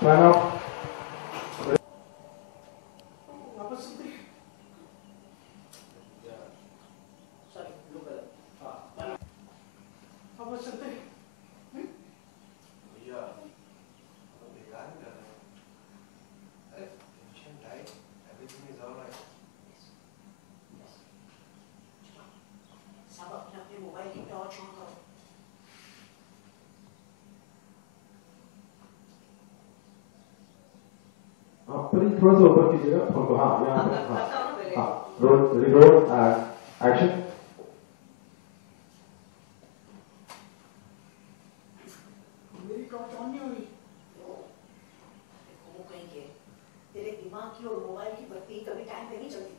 Fan off. Please थोड़ा सा ऊपर कीजिएगा फोटो। हाँ यहाँ पे। हाँ रोल रोल एक्शन। मेरी टॉर्च ऑन नहीं हो रही। वो कहीं के तेरे दिमाग की और मोबाइल की बत्ती कभी टाइम पे नहीं चलती।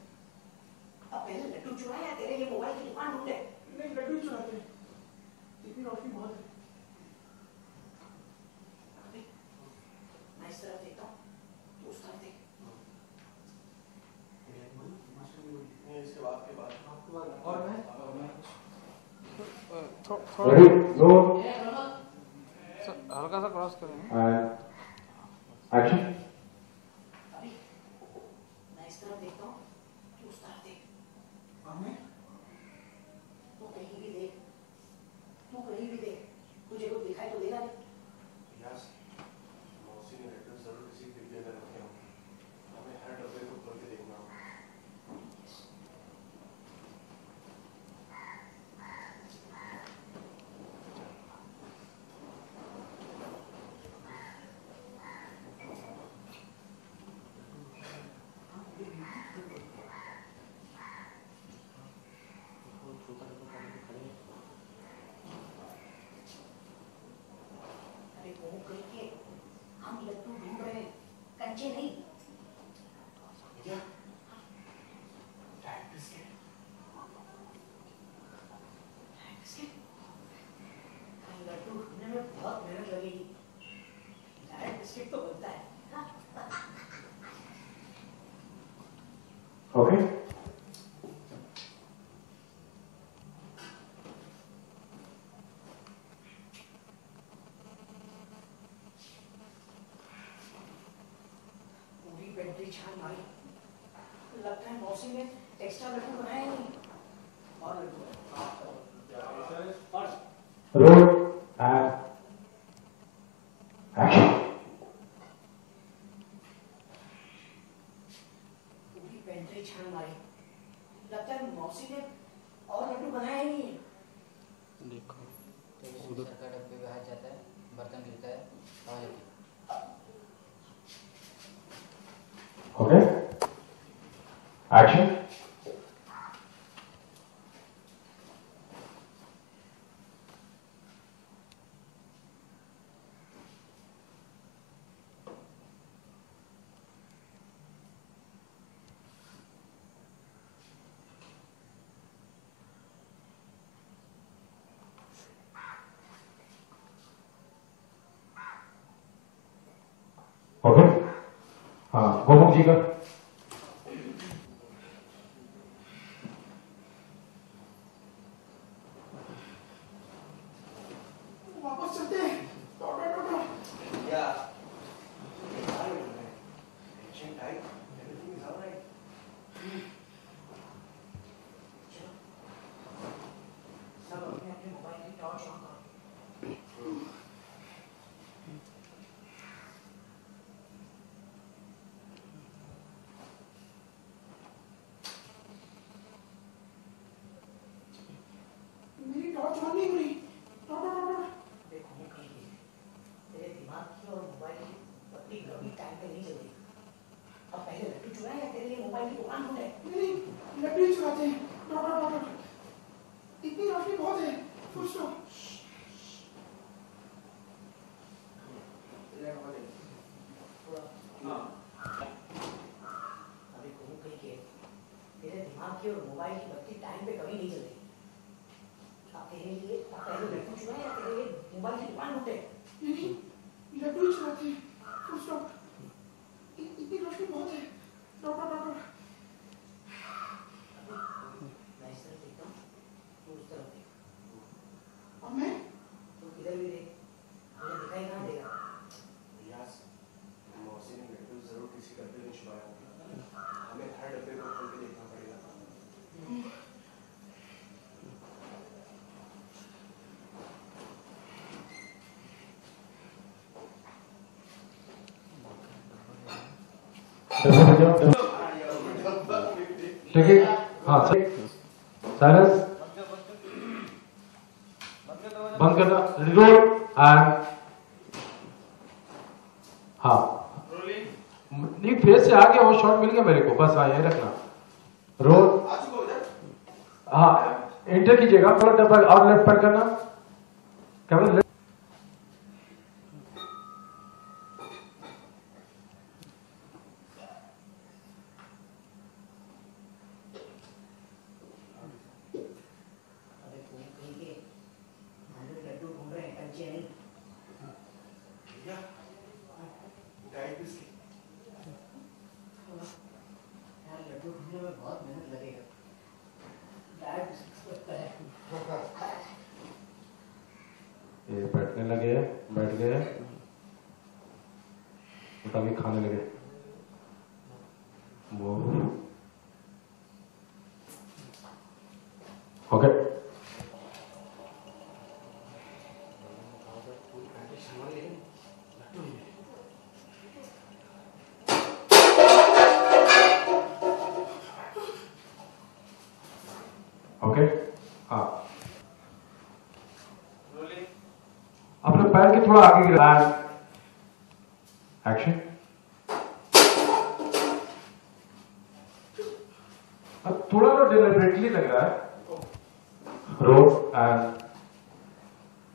अब पहले लड्डू चुराया तेरे ये मोबाइल की दुकान ढूंढे। नहीं लड्डू चुराते इतनी रोशनी बहुत है। मैं इस तरफ देखता हूँ तो उस तरफ देख। इसके बाद और मैं हल्का सा क्रॉस करें। एक्शन। मैं इस तरफ देखता हूँ तो उस तरफ देख। तू कहीं भी देख तुझे कुछ दिखाई तो देगा नहीं। यस मौसी ने लेटर जरूर किसी डिब्बे में रखे होंगे। हमें हर डब्बे को खोल के देखना होगा। अरे वो करके हम लड्डू ढूंढ रहे हैं कंचे नहीं। भैया डाइट बिस्किट लड्डू ढूंढने में बहुत मेहनत लगेगी। डाइट बिस्किट तो बनता है। ओके पूरी पेंट्री छान मारी। लगता है मौसी ने एक्स्ट्रा लड्डू बनाए नहीं। और लड्डू रोल एक्शन। पूरी पेंट्री छान मारी। लगता है मौसी ने और लड्डू बनाए नहीं। देखो उधर का डब्बे बाहर जाता है, बर्तन गिरता है, आवाज आती है। Okay action. ओके हाँ गोमुख जी का। वापस चलते हैं। भैया tension tight everything is alright. सब अपने अपने मोबाइल की टॉर्च ऑन करो। जाओ। ठीक है, हाँ साइलेंस, बंद करना, रोल एंड हाँ नहीं फेस से आ गया, वो शॉट मिल गया मेरे को, बस हाँ यही रखना। रोल, हाँ एंटर कीजिएगा, थोड़ा डबल और लेफ्ट पर करना, कैमरा लेफ्ट। अरे तुम कहीं के हमारे लड्डू घूम रहे हैं, कंचे नहीं। भैया डाइट बिस्किट यार लड्डू ढूंढने में बहुत मेहनत लगेगा। डाइट बिस्किट लगता है। ये बैठने लगे, बैठ गए, उठा के खाने लगे। वो ओके, ओके, हाँ अपने पैर के थोड़ा आगे गिरा, एक्शन। अब थोड़ा तो डिलिबरेटली लग रहा है, रोल एंड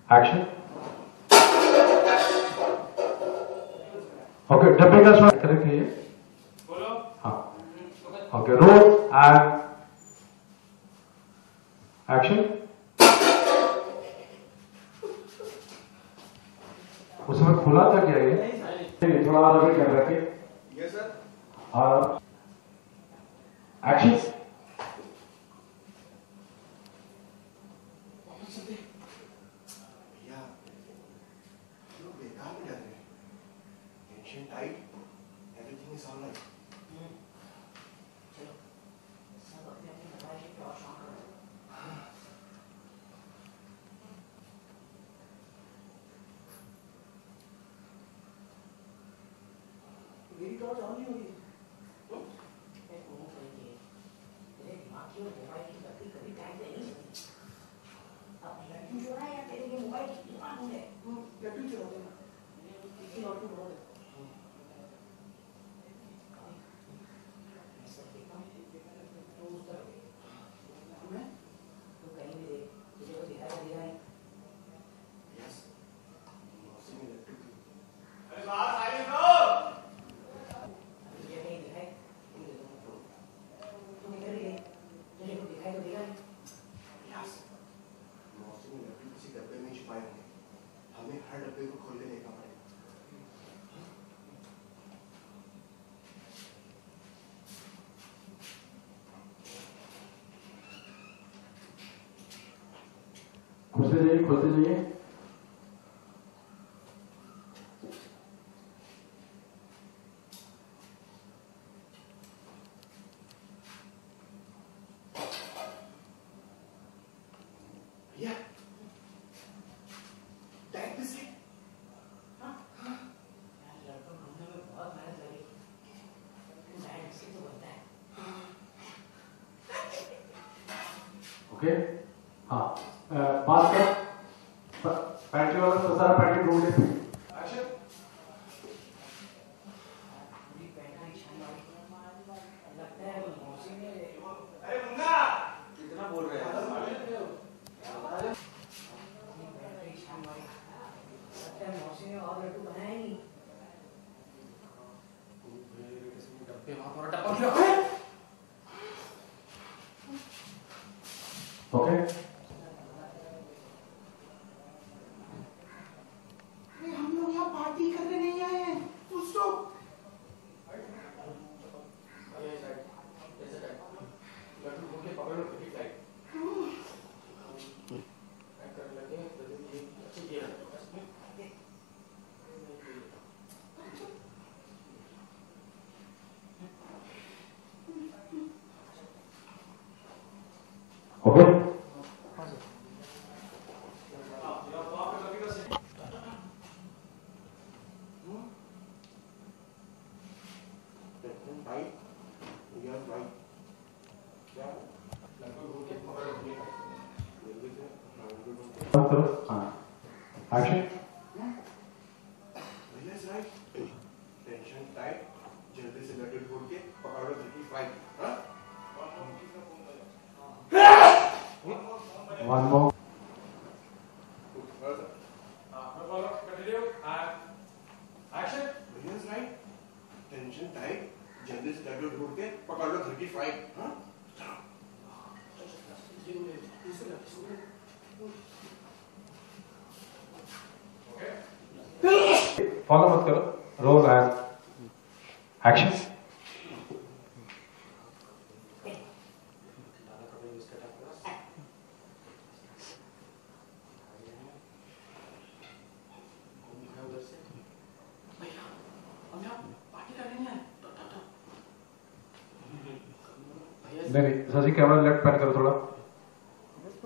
एक्शन। ओके, डब्बे का शॉट करेक्ट है, हाँ ओके, रोल एंड एक्शन। उसमें खुला था क्या ये? थोड़ा और आगे कर रखे, यस सर। और एक्शन। भैया लोग बेकार में जाते हैं, tension tight, everything is alright. चलो सब अपने अपने मोबाइल के टॉर्च ऑन करो। मेरी टॉर्च ऑन नहीं हो रही। तेरे दिमाग की और मोबाइल की बत्ती कभी टाइम पे नहीं चलती। अब लड्डू जो है या तेरे ये मोबाइल की दुकान है, लड्डू चला देना, किसी और को बोल दे। मैं सब देखता हूँ, तो उस तरफ मैं तो कहीं भी देख, तुझे वो दिखाई दे रहा है। यस मौसी ने लड्डू की। अरे बाहर साइलेंस हो। तुझे कहीं दिखाई नहीं दे दूँगा। तू निकल गई, तुझे कुछ दिखाई तो देगा नहीं। यस मौसी ने लड्डू किसी डब्बे में छुपाए होंगे, हमें हर डब्बे को खोल के देखना पड़ेगा। खुलते जाइए, खुलते जाइए। भैया डाइट बिस्किट। यार लड्डू ढूंढने में बहुत मेहनत लगेगी। डाइट बिस्किट तो बनता है। ओके, हाँ बात कर, पैंट्री वाला तो सारा पैकेट ढूंढ ले। एक्शन। पूरी पैंट्री छान मारी। लगता है मौसी ने अरे मुन्ना कितना बोल रहे हैं? अपनी पैंट्री छान मारी। लगता है मौसी ने और लड्डू बनाया ही नहीं। डब्बे वहां पर डब्बा गिरा है। ओके, घर की फ्राई हाँ फॉलो मत करो, रोल एंड एक्शन। नहीं शशि कैमरा लेफ्ट पैन करो थोड़ा,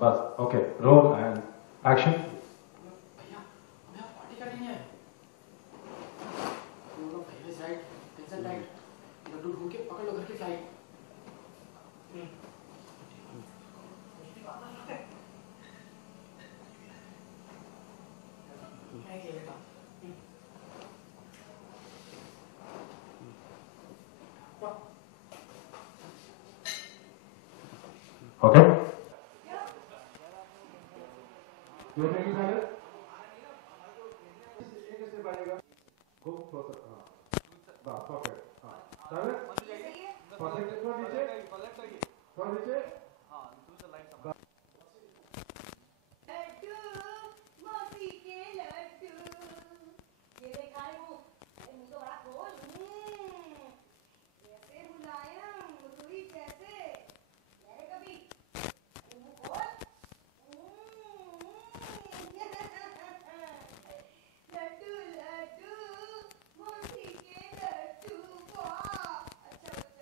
बस okay, roll and action. Okay लड्डू मौसी के लड्डू ये देखा है वो मुझे बड़ा खोल कैसे मुलायम रुई जैसे मेरे कभी मुंह खोल लड्डू लड्डू मौसी के लड्डू वाह अच्छा अच्छा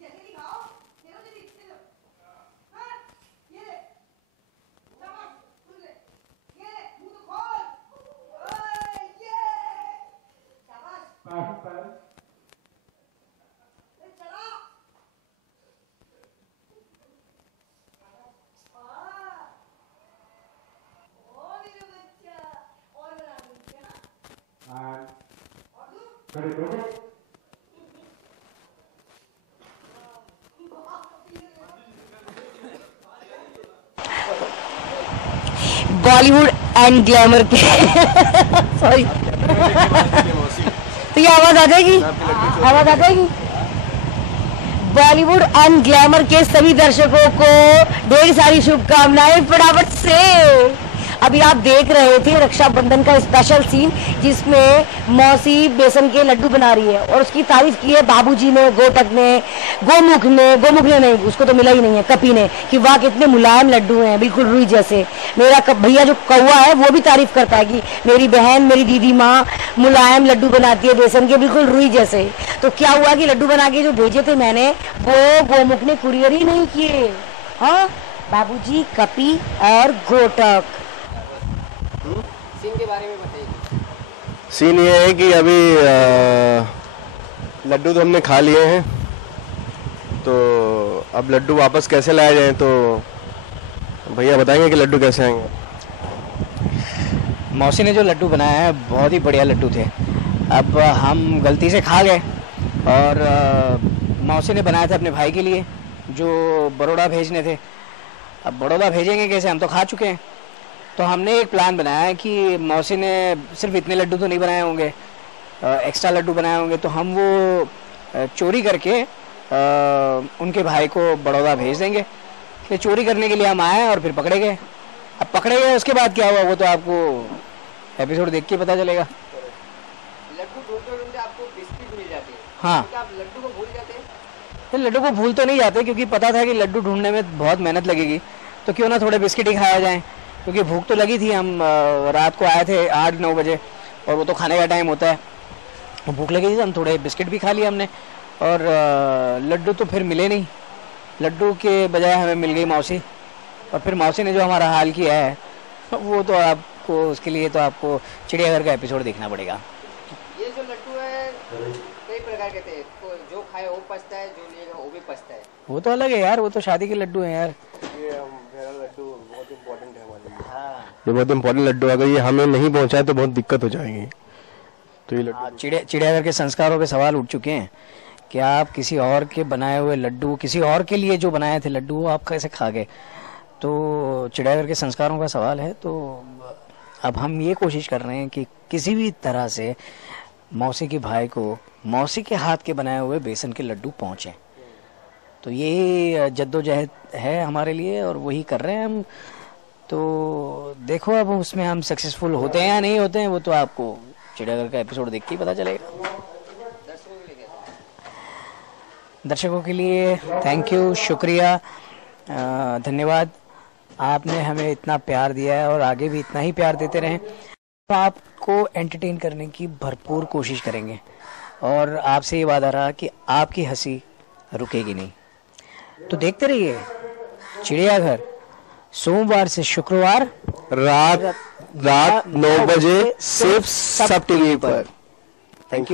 जल्दी दिखाओ चलो जल्दी चलो हाँ ये ले शाबाश खुद ले ये ले मुंह तो खोल ओए ये शाबाश ए चलो ओ मेरा बच्चा और बना दूंगी हाँ और दूँ बॉलीवुड एंड ग्लैमर के सॉरी तो ये आवाज आ जाएगी, आवाज आ जाएगी। बॉलीवुड एंड ग्लैमर के सभी दर्शकों को ढेर सारी शुभकामनाएं फटाफट से। अभी आप देख रहे थे रक्षाबंधन का स्पेशल सीन जिसमें मौसी बेसन के लड्डू बना रही है और उसकी तारीफ की है बाबूजी ने, गोटक ने, गोमुख ने नहीं, उसको तो मिला ही नहीं है, कपी ने, कि वाह कितने मुलायम लड्डू हैं, बिल्कुल रुई जैसे। मेरा भैया जो कौवा है वो भी तारीफ करता है कि मेरी बहन, मेरी दीदी माँ मुलायम लड्डू बनाती है बेसन के, बिल्कुल रुई जैसे। तो क्या हुआ कि लड्डू बना के जो भेजे थे मैंने वो गोमुख ने कुरियर ही नहीं किए। हाँ बाबूजी, कपी और गोटक। सीन के बारे में बताइए। सीन ये है कि अभी लड्डू तो हमने खा लिए हैं, तो अब लड्डू वापस कैसे लाए जाएं, तो भैया बताएंगे कि लड्डू कैसे आएंगे। मौसी ने जो लड्डू बनाया है बहुत ही बढ़िया लड्डू थे। अब हम गलती से खा गए और मौसी ने बनाया था अपने भाई के लिए जो बड़ौदा भेजने थे। अब बड़ौदा भेजेंगे कैसे, हम तो खा चुके हैं। तो हमने एक प्लान बनाया है कि मौसी ने सिर्फ इतने लड्डू तो नहीं बनाए होंगे, एक्स्ट्रा लड्डू बनाए होंगे, तो हम वो चोरी करके उनके भाई को बड़ौदा भेज देंगे। फिर चोरी करने के लिए हम आए और फिर पकड़े गए। अब पकड़े गए उसके बाद क्या हुआ वो तो आपको एपिसोड देख के पता चलेगा। लड्डू ढूंढते ढूंढते आपको बिस्किट मिल जाते हैं। हाँ, क्या आप लड्डू को भूल जाते हैं? तो लड्डू को भूल तो नहीं जाते क्योंकि पता था कि लड्डू ढूंढने में बहुत मेहनत लगेगी, तो क्यों ना थोड़े बिस्किट ही खाया जाए, क्योंकि भूख तो लगी थी। हम रात को आए थे 8-9 बजे और वो तो खाने का टाइम होता है, भूख लगी थी तो हम थोड़े बिस्किट भी खा लिए हमने। और लड्डू तो फिर मिले नहीं, लड्डू के बजाय हमें मिल गई मौसी। और फिर मौसी ने जो हमारा हाल किया है वो तो आपको, उसके लिए तो आपको चिड़ियाघर का एपिसोड देखना पड़ेगा। ये जो लड्डू है कई प्रकार के थे, जो खाए वो पछता है, जो लेगा वो भी पछता है। वो तो अलग है यार, वो तो शादी के लड्डू हैं यार। ये मेरा लड्डू बहुत इम्पोर्टेंट है हमारे लिए। हाँ ये बहुत इम्पोर्टेंट लड्डू, अगर ये हमें नहीं पहुंचाए तो बहुत दिक्कत हो जाएगी। तो ये लड्डू चिड़ियाघर के संस्कारों पे सवाल उठ चुके हैं कि आप किसी और के बनाए हुए लड्डू, किसी और के लिए जो बनाए थे लड्डू, वो आप कैसे खा गए। तो चिड़ियाघर के संस्कारों का सवाल है। तो अब हम ये कोशिश कर रहे हैं कि किसी भी तरह से मौसी के भाई को मौसी के हाथ के बनाए हुए बेसन के लड्डू पहुँचे। तो यही जद्दोजहद है हमारे लिए और वही कर रहे हैं हम। तो देखो अब उसमें हम सक्सेसफुल होते हैं या नहीं होते हैं, वो तो आपको चिड़ियाघर का एपिसोड देख के ही पता चलेगा। दर्शकों के लिए थैंक यू, शुक्रिया, धन्यवाद। आपने हमें इतना प्यार दिया है और आगे भी इतना ही प्यार देते रहें। तो आपको एंटरटेन करने की भरपूर कोशिश करेंगे और आपसे ये वादा रहा कि आपकी हंसी रुकेगी नहीं। तो देखते रहिए चिड़ियाघर, सोमवार से शुक्रवार रात 9 बजे सिर्फ सब टीवी पर। Thank you.